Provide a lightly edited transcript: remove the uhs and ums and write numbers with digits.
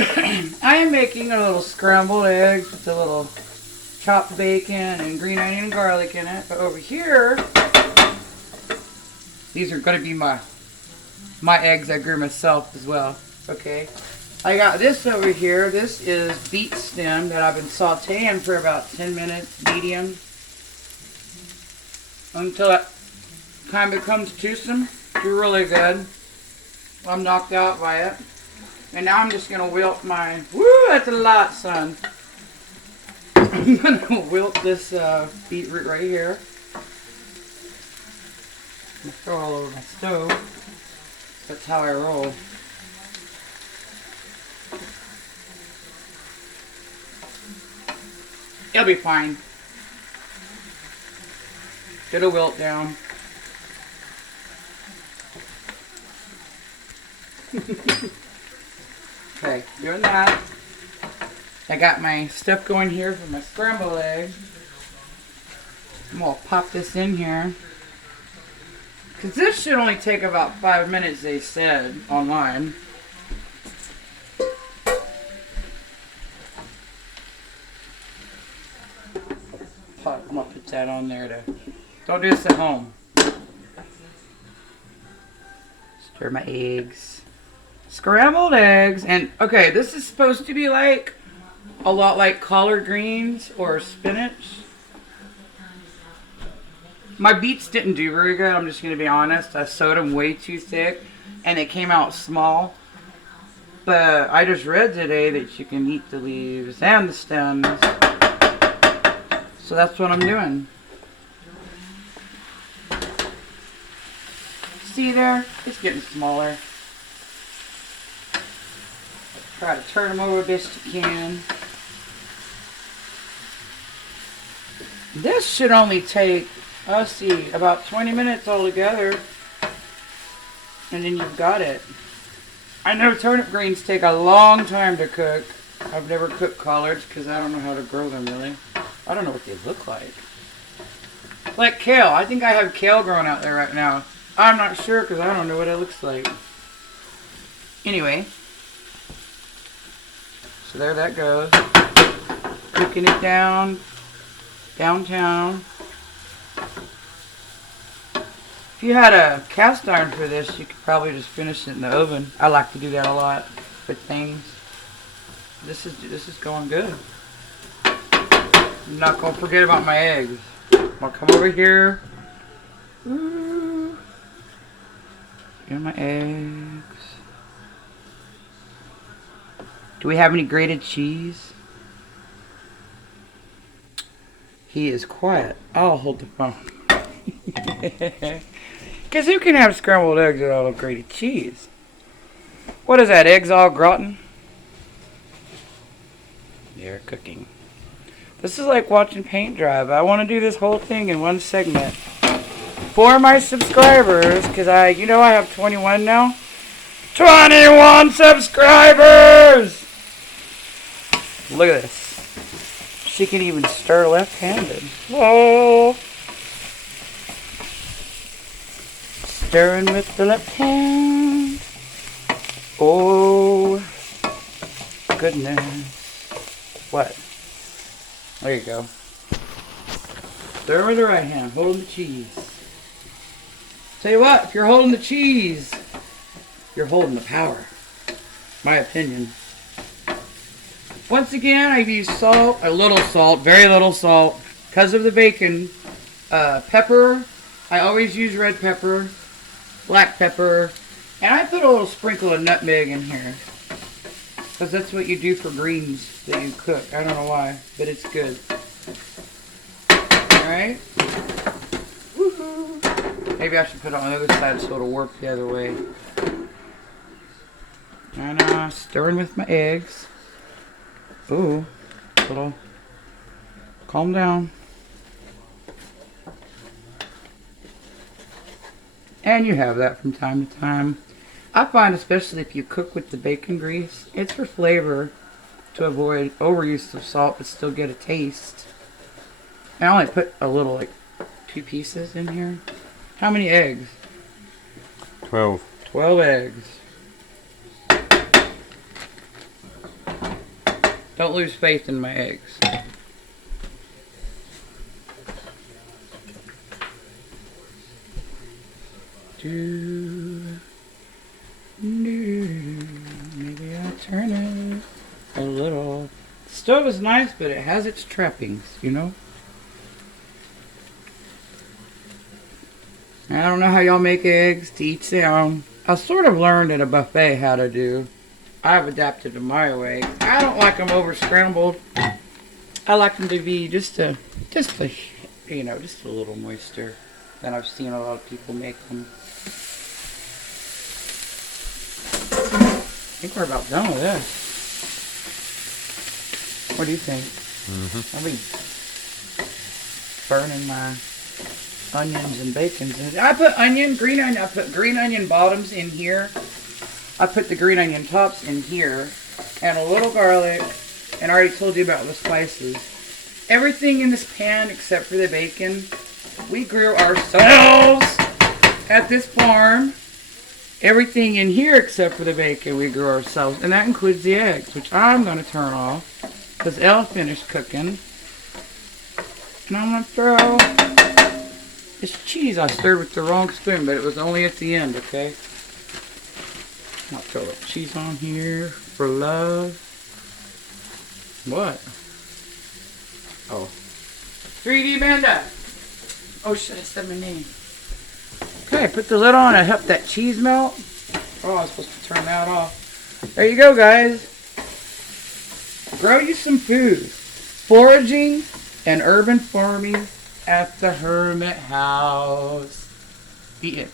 I am making a little scrambled eggs with a little chopped bacon and green onion and garlic in it. But over here, these are going to be my eggs I grew myself as well. Okay. I got this over here. This is beet stem that I've been sauteing for about 10 minutes, medium, until it kind of becomes toothsome. It's really good. I'm knocked out by it. And now I'm just going to wilt my... Woo, that's a lot, son. I'm going to wilt this beetroot right here. I'm going to throw it all over my stove. That's how I roll. It'll be fine. It'll wilt down. Okay, doing that. I got my stuff going here for my scrambled egg. I'm gonna pop this in here. Because this should only take about 5 minutes, they said online. I'm gonna put that on there to... Don't do this at home. Stir my eggs. Scrambled eggs. And, okay, this is supposed to be like a lot like collard greens or spinach. My beets didn't do very good, I'm just going to be honest. I sewed them way too thick and they came out small. But I just read today that you can eat the leaves and the stems. So that's what I'm doing. See there? It's getting smaller. Try to turn them over best you can. This should only take, let's see, about 20 minutes altogether. And then you've got it. I know turnip greens take a long time to cook. I've never cooked collards because I don't know how to grow them really. I don't know what they look like. Like kale. I think I have kale growing out there right now. I'm not sure because I don't know what it looks like. Anyway. So there that goes. Cooking it down. Downtown. If you had a cast iron for this, you could probably just finish it in the oven. I like to do that a lot with things. This is going good. I'm not going to forget about my eggs. I'll come over here. Ooh. Here's my eggs. Do we have any grated cheese? He is quiet. I'll hold the phone. Because who can have scrambled eggs without grated cheese? What is that, eggs au gratin? They're cooking. This is like watching paint dry, but I want to do this whole thing in one segment. For my subscribers, because I have 21 now. 21 subscribers! Look at this. She can even stir left-handed. Whoa! Stirring with the left hand. Oh, goodness. What? There you go. Stir with the right hand, holding the cheese. Tell you what, if you're holding the cheese, you're holding the power. My opinion. Once again, I've used salt, a little salt, very little salt, because of the bacon. Pepper, I always use red pepper, black pepper, and I put a little sprinkle of nutmeg in here. Because that's what you do for greens that you cook. I don't know why, but it's good. Alright. Woohoo. Maybe I should put it on the other side so it'll work the other way. And stirring with my eggs. Ooh. Little. Calm down. And you have that from time to time. I find especially if you cook with the bacon grease, it's for flavor to avoid overuse of salt but still get a taste. And I only put a little, like 2 pieces in here. How many eggs? 12. 12 eggs. Don't lose faith in my eggs. Maybe I'll turn it a little. The stove is nice, but it has its trappings, you know? I don't know how y'all make eggs, to each their own. I sort of learned at a buffet how to do. I've adapted to my way. I don't like them over scrambled. I like them to be just a little moister than I've seen a lot of people make them. I think we're about done with this. What do you think? I'll be burning my onions and bacons. I put green onion. I put green onion bottoms in here. I put the green onion tops in here, and a little garlic. And I already told you about the spices. Everything in this pan except for the bacon, we grew ourselves at this farm. Everything in here except for the bacon we grew ourselves, and that includes the eggs, which I'm going to turn off because Elle finished cooking. And I'm going to throw this cheese I stirred with the wrong spoon, but it was only at the end, okay? I'll throw the cheese on here for love. What? Oh. 3D Manda! Oh shit, I said my name. Okay, put the lid on and help that cheese melt. Oh, I was supposed to turn that off. There you go, guys. Grow you some food. Foraging and urban farming at the Hermit House. The end.